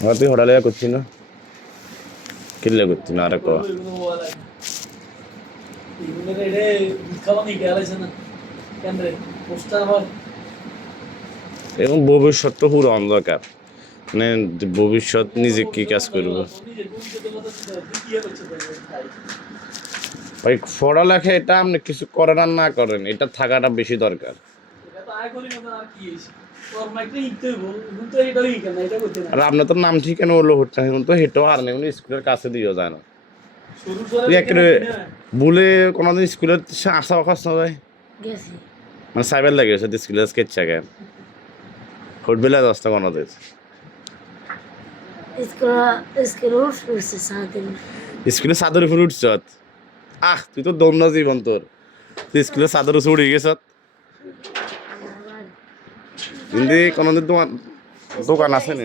তুই হোটেলে করছি না কিনলে করছি না আর ক এবং ভবিষ্যৎ তো পুরো অন্ধকার মানে ভবিষ্যৎ নিজে কি কাজ করবো ভাই পড়ালেখা এটা আপনি কিছু করেন আর না করেন এটা থাকাটা বেশি দরকার আর আপনার তো নাম ঠিকানা হলো হচ্ছে না এখন তো হেঁটেও আর নেই স্কুলের কাছে দিয়েও যায় না তুই একেবারে বলে কোনোদিন স্কুলের আসা অখাস না ভাই মানে সাইবার লাগে সাথে স্কুলের স্কেচ কেন হোটবেলা দশটা কোনোদের স্কুলে চাদর উপরে উঠছ তুই তো দৌড় জীবন তোর তুই স্কুলে চাদর উপরে উঠে গেছ কিন্তু কোনোদিন তোমার দোকান আছে না